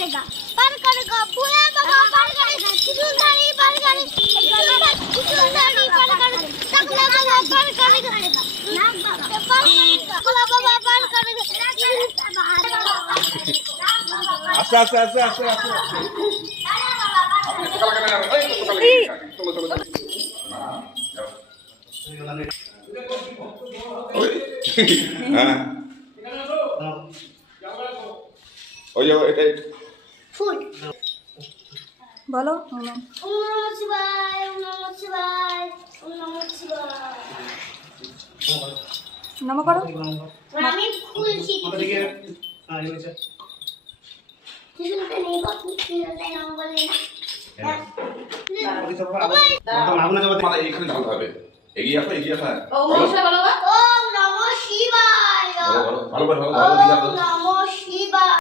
करेगा भोला बाबा पार करेगा त्रिशूलधारी पार करेगा त्रिशूलधारी पार करेगा टकला बाबा पार करेगा नाग बाबा पार करेगा भोला बाबा पार करेगा আস্তে আস্তে আস্তে আস্তে আস্তে হ্যাঁ ওই যে এটা ফুল বলো ওম নমঃ শিবায় ওম নমঃ শিবায় ওম নমঃ শিবায় নম করো আমি ফুল শিখি त्रिशूलতে নেই কত त्रिशूলতে নাম বলে না মানে এইখানে ঢালতে হবে এগিয়ে আসো ওম নমঃ শিবায় ভালো করে ভালো করে ওম নমঃ শিবায়